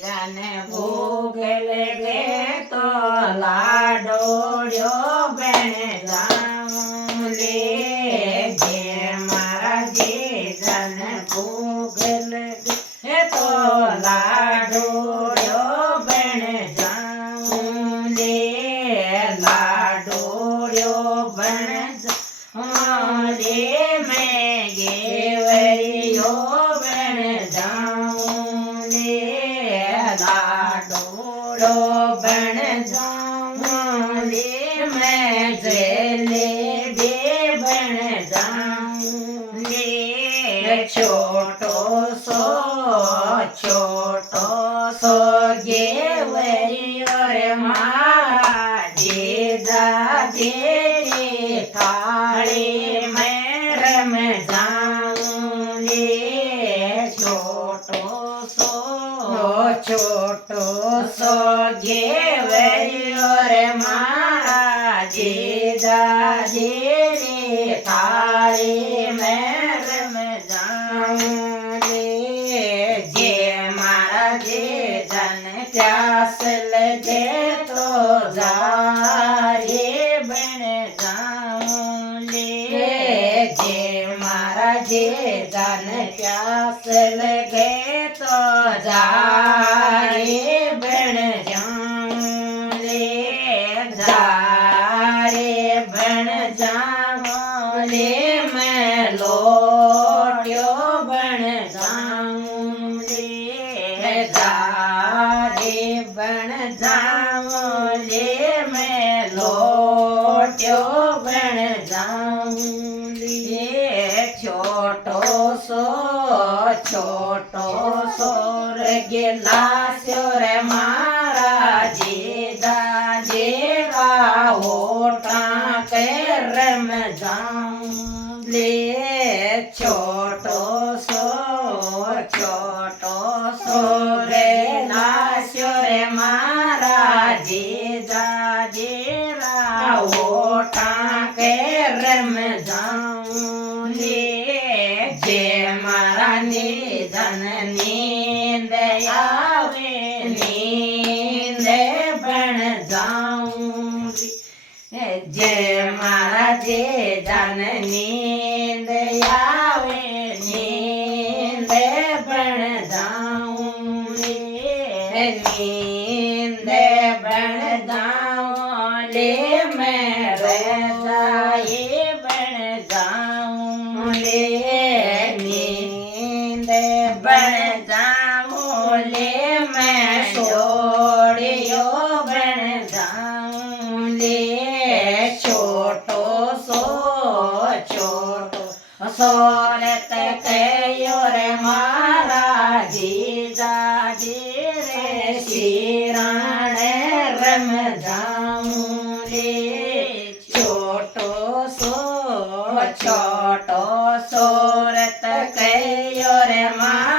જીરાને ભૂખ લેગે તો લાડોડ્યો બેણે જાઉં લે જે મારા જીરાને ભૂખ લેગે તો લાડોડ્યો બેણે જાઉં લે લાડોડ્યો બેણે જાઉં લે મેં ગેવરિયો બેણે જાઉં લે લાડોડો બેણે જાઉં લે મેં જલેબી બેણે જાઉં લે છોટો સો ગેવરિયો રે મારા જીજા જેરી થાળી મેં રમ જાઉં લે છોટો સો ગેવરિયો રે મારા જીજા જેરી થાળી મેં રમ જાઉં લે જે મારા જીજાને પ્યાસ લગે તો જારે બને જાઉં લે જે મારા જીજાને પ્યાસ લગે તો જારે બને જાઉં લે જારે બને જાઉં લે મેં લોટ્યો બને જાઉં લે જારે બને જાઉં લે મેં લોટ્યો બને જાઉં લે છોટો સો ગેલાસ્યો રે મારા જીજા જેરા ઓટા કે રમ જાઉં લે છોટો સો રે લાસ્યો રે મારા જીજા જેરા ઓટા કે રમ જાઉં લે જે મારા નિધન નીંદ આવે નીંદ બણ જાઉં જે મારા જીજાન નીંદ આવે નીંદ બણ જાઉં નીંદ બણ જાઉં લે મેં રજાએ બણ જાઉં લે નીંદ બણ જાઉં લે મેં છોડ્યો બણ જાઉં લે છોટો સોરત કયો રે મારા જીજા રે શિરાણે રમ જાઉં લે છોટો સોરત કયો રે મારા